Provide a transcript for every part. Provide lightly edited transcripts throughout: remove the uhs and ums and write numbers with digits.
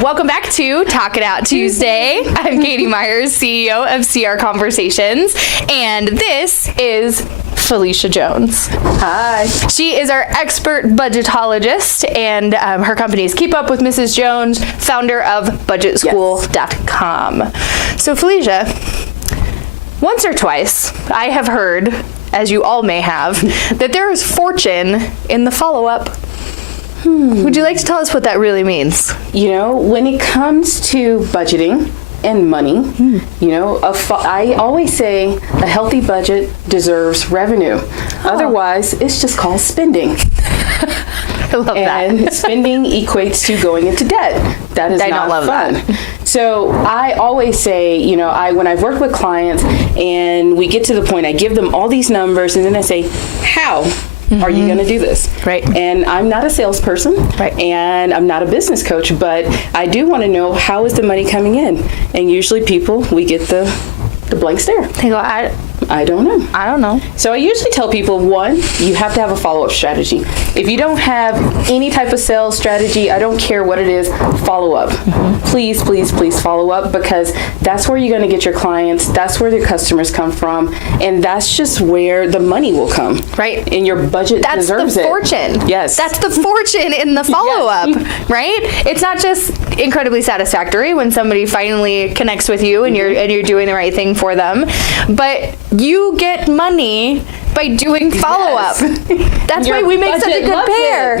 welcome back to Talk It Out Tuesday. I'm Katie Myers, CEO of CR Conversations, and this is Phylecia Jones. Hi. She is our expert budgetologist, and her company is Keep Up with Mrs. Jones, founder of budgetschool.com. So Phylecia, once or twice, I have heard, as you all may have, that there is fortune in the follow-up. Would you like to tell us what that really means? You know, when it comes to budgeting and money, you know, I always say a healthy budget deserves revenue. Otherwise, it's just called spending. I love and that. Spending equates to going into debt. That is not fun. That. So I always say, you know, when I've worked with clients and we get to the point, I give them all these numbers and then I say, how are you going to do this? Right. And I'm not a salesperson, right, and I'm not a business coach, but I do want to know, how is the money coming in? And usually we get the blank stare. They go, I don't know. I don't know. So I usually tell people, one, you have to have a follow-up strategy. If you don't have any type of sales strategy, I don't care what it is, follow up. Please, please, please follow up, because that's where you're going to get your clients. That's where your customers come from. And that's just where the money will come. Right. And your budget deserves it. That's the fortune. Yes. That's the fortune in the follow-up, yes. Right? It's not just incredibly satisfactory when somebody finally connects with you and you're doing the right thing for them, but you get money by doing follow-up. Yes. That's why we make such a good pair.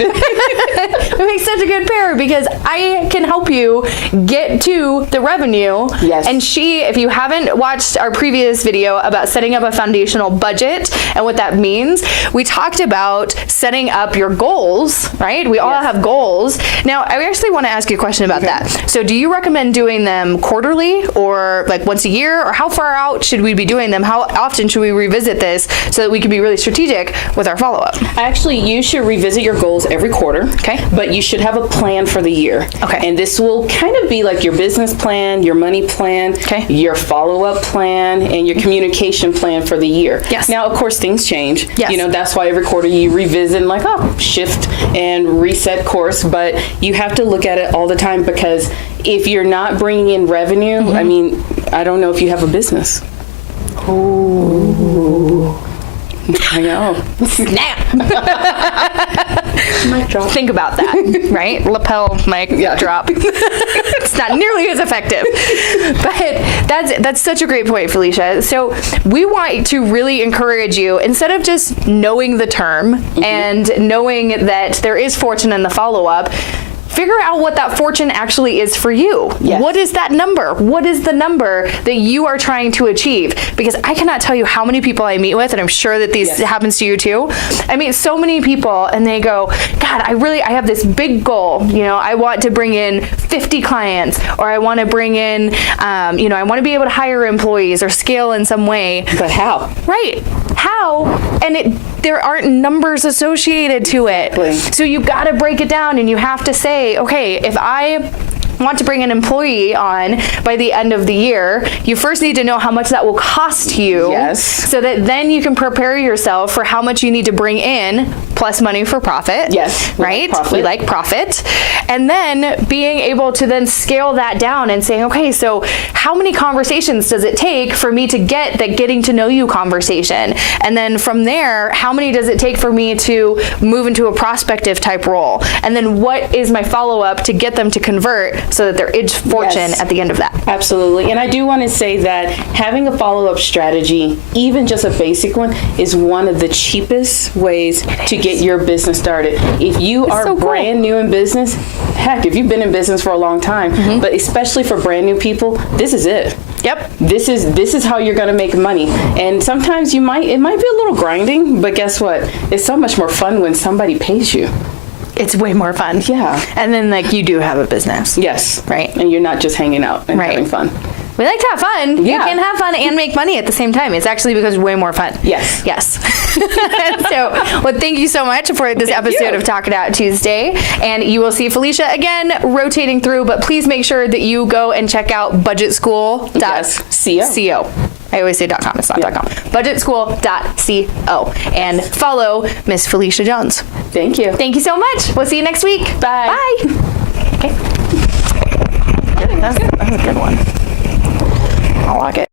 We make such a good pair, because I can help you get to the revenue. Yes. And if you haven't watched our previous video about setting up a foundational budget and what that means, we talked about setting up your goals, right? We all have goals. Now, I actually want to ask you a question about that. So do you recommend doing them quarterly or like once a year, or how far out should we be doing them? How often should we revisit this so that we can be really strategic with our follow-up? Actually, you should revisit your goals every quarter. Okay. But you should have a plan for the year. Okay. And this will kind of be like your business plan, your money plan, your follow-up plan, and your communication plan for the year. Yes. Now, of course, things change. Yes. You know, that's why every quarter you revisit and shift and reset course. But you have to look at it all the time, because if you're not bringing in revenue, I mean, I don't know if you have a business. Ooh. I know. Snap. Mic drop. Think about that, right? Lapel mic drop. It's not nearly as effective. But that's such a great point, Phylecia. So we want to really encourage you, instead of just knowing the term and knowing that there is fortune in the follow-up, figure out what that fortune actually is for you. Yes. What is that number? What is the number that you are trying to achieve? Because I cannot tell you how many people I meet with, and I'm sure that this happens to you too. I meet so many people and they go, God, I have this big goal. You know, I want to bring in 50 clients, or I want to bring in, I want to be able to hire employees or scale in some way. But how? Right. How? And there aren't numbers associated to it. Exactly. So you've got to break it down, and you have to say, okay, if I want to bring an employee on by the end of the year, you first need to know how much that will cost you. Yes. So that then you can prepare yourself for how much you need to bring in, plus money for profit. Yes. Right? We like profit. And then being able to then scale that down and saying, okay, so how many conversations does it take for me to get that getting to know you conversation? And then from there, how many does it take for me to move into a prospective type role? And then what is my follow-up to get them to convert, so that there is fortune at the end of that? Absolutely. And I do want to say that having a follow-up strategy, even just a basic one, is one of the cheapest ways to get your business started. If you are brand new in business, heck, if you've been in business for a long time, but especially for brand new people, this is it. Yep. This is how you're going to make money. And sometimes it might be a little grinding, but guess what? It's so much more fun when somebody pays you. It's way more fun. Yeah. And then you do have a business. Yes. Right. And you're not just hanging out and having fun. We like to have fun. Yeah. You can have fun and make money at the same time. It's actually because it's way more fun. Yes. Yes. So, thank you so much for this episode of Talk It Out Tuesday. And you will see Phylecia again rotating through, but please make sure that you go and check out budgetschool.co. I always say .com, it's not .com. Budgetschool.co. And follow Miss Phylecia Jones. Thank you. Thank you so much. We'll see you next week. Bye. Bye. Okay. That's a good one. I like it.